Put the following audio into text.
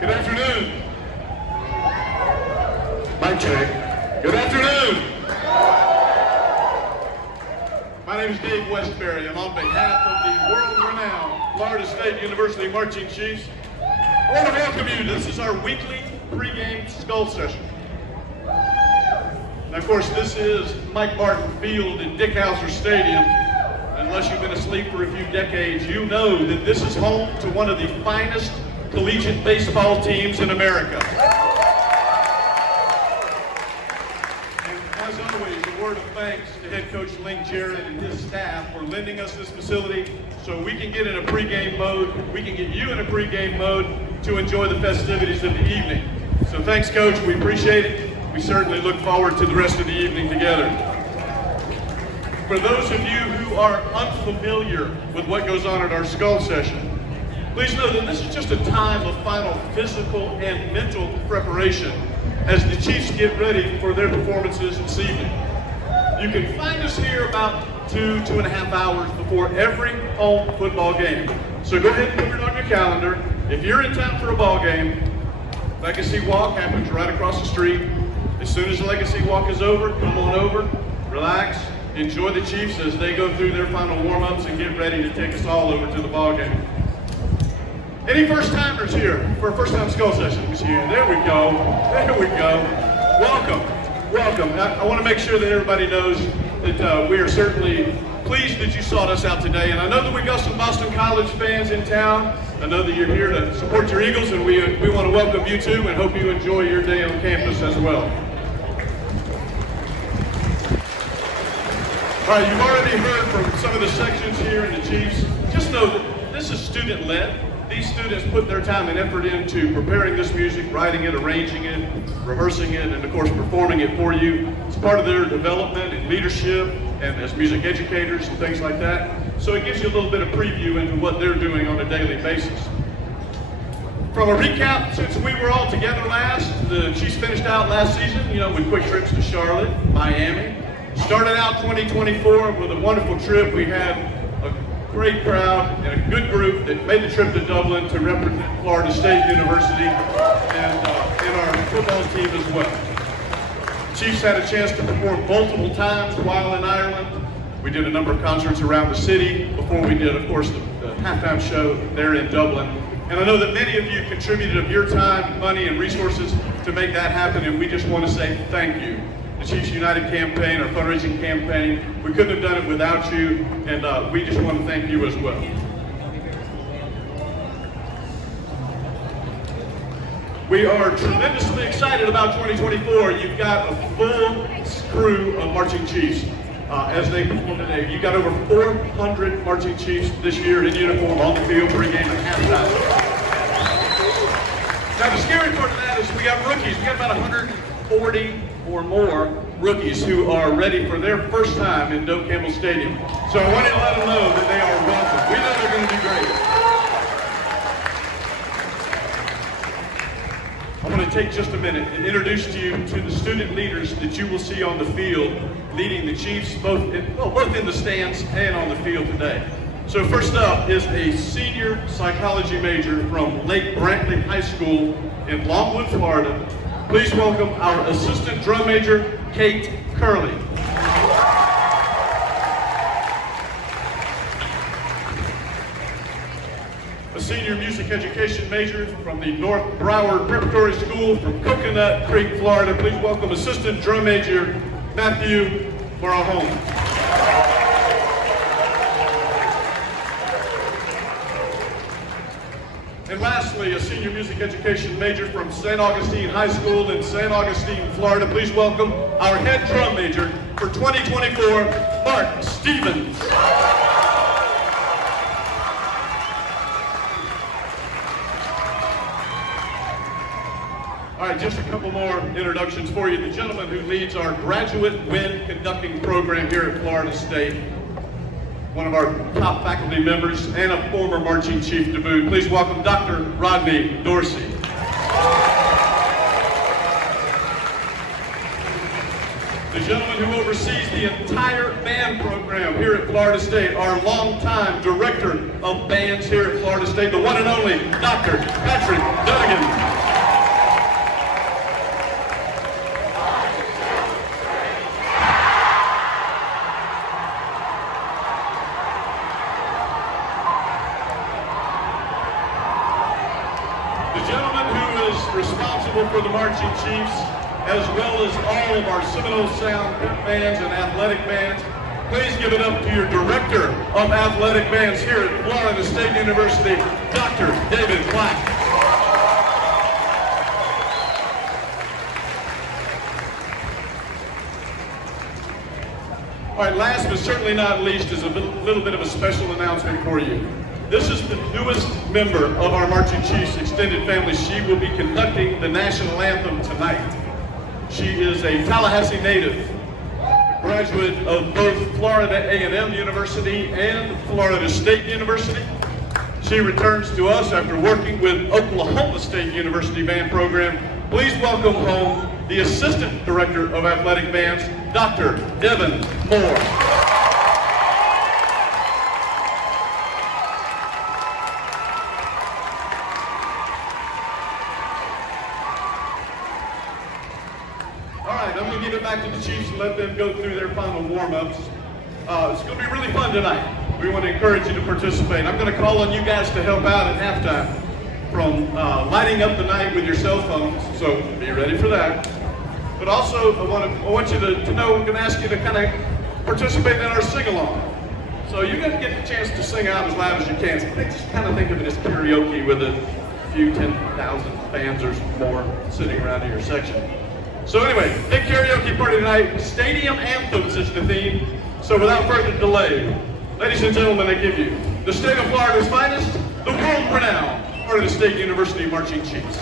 Good afternoon. Mic check. Good afternoon. My name is Dave Westbury, and on behalf of the world-renowned Florida State University Marching Chiefs, I want to welcome you. This is our weekly pregame skull session. And of course, this is Mike Martin Field in Dick Howser Stadium. Unless you've been asleep for a few decades, you know that this is home to one of the finest collegiate baseball teams in America. And as always, a word of thanks to head coach Link Jarrett and his staff for lending us this facility so we can get in a pregame mode, we can get you in a pregame mode to enjoy the festivities of the evening. So thanks, Coach, we appreciate it. We certainly look forward to the rest of the evening together. For those of you who are unfamiliar with what goes on at our skull session, please know that this is just a time of final physical and mental preparation as the Chiefs get ready for their performances this evening. You can find us here about 2.5 hours before every home football game. So go ahead and put it on your calendar. If you're in town for a ball game, Legacy Walk happens right across the street. As soon as the Legacy Walk is over, come on over, relax, enjoy the Chiefs as they go through their final warm-ups and get ready to take us all over to the ball game. Any first-timers here for a first-time skull session? There we go. There we go. Welcome. Welcome. I want to make sure that everybody knows that we are certainly pleased that you sought us out today. And I know that we've got some Boston College fans in town. I know that you're here to support your Eagles, and we want to welcome you too and hope you enjoy your day on campus as well. All right, you've already heard from some of the sections here in the Chiefs. Just know that this is student-led. These students put their time and effort into preparing this music, writing it, arranging it, rehearsing it, and of course performing it for you. It's part of their development and leadership and as music educators and things like that. So it gives you a little bit of preview into what they're doing on a daily basis. From a recap, since we were all together last, the Chiefs finished out last season, with quick trips to Charlotte, Miami. Started out 2024 with a wonderful trip. We had a great crowd and a good group that made the trip to Dublin to represent Florida State University and our football team as well. The Chiefs had a chance to perform multiple times while in Ireland. We did a number of concerts around the city before we did, of course, the halftime show there in Dublin. And I know that many of you contributed of your time, money, and resources to make that happen, and we just want to say thank you. The Chiefs United campaign, our fundraising campaign, we couldn't have done it without you, and we just want to thank you as well. We are tremendously excited about 2024. You've got a full crew of Marching Chiefs as they perform today. You've got over 400 Marching Chiefs this year in uniform on the field pregame and halftime. Now the scary part of that is we got rookies. We got about 140 or more rookies who are ready for their first time in Doak Campbell Stadium. So I wanted to let them know that they are welcome. We know they're going to be great. I I want to take just a minute and introduce to you to the student leaders that you will see on the field leading the Chiefs both in the stands and on the field today. So first up is a senior psychology major from Lake Brantley High School in Longwood, Florida. Please welcome our assistant drum major, Kate Curley. A senior music education major from the North Broward Preparatory School from Coconut Creek, Florida. Please welcome assistant drum major, Matthew Morahome. And lastly, a senior music education major from St. Augustine High School in St. Augustine, Florida. Please welcome our head drum major for 2024, Mark Stevens. All right, just a couple more introductions for you. The gentleman who leads our graduate wind conducting program here at Florida State, one of our top faculty members and a former marching chief to boot. Please welcome Dr. Rodney Dorsey. The gentleman who oversees the entire band program here at Florida State, our longtime director of bands here at Florida State, the one and only Dr. Patrick Duggan. The gentleman who is responsible for the marching chiefs, as well as all of our Seminole Sound bands and athletic bands, please give it up to your director of athletic bands here at Florida State University, Dr. David Black. All right, last but certainly not least is a little bit of a special announcement for you. This is the newest member of our Marching Chiefs extended family. She will be conducting the national anthem tonight. She is a Tallahassee native, a graduate of both Florida A&M University and Florida State University. She returns to us after working with Oklahoma State University Band Program. Please welcome home the Assistant Director of Athletic Bands, Dr. Devin Moore. All right, I'm going to give it back to the Chiefs and let them go through their final warm-ups. It's going to be really fun tonight. We want to encourage you to participate. I'm going to call on you guys to help out at halftime from lighting up the night with your cell phones, so be ready for that. But also, I want you to know, I'm going to ask you to kind of participate in our sing-along. So you're going to get the chance to sing out as loud as you can. So just kind of think of it as karaoke with a few 10,000 fans or more sitting around in your section. So anyway, big karaoke party tonight. Stadium anthems is the theme. So without further delay, ladies and gentlemen, I give you the state of Florida's finest, the world-renowned Florida State University Marching Chiefs.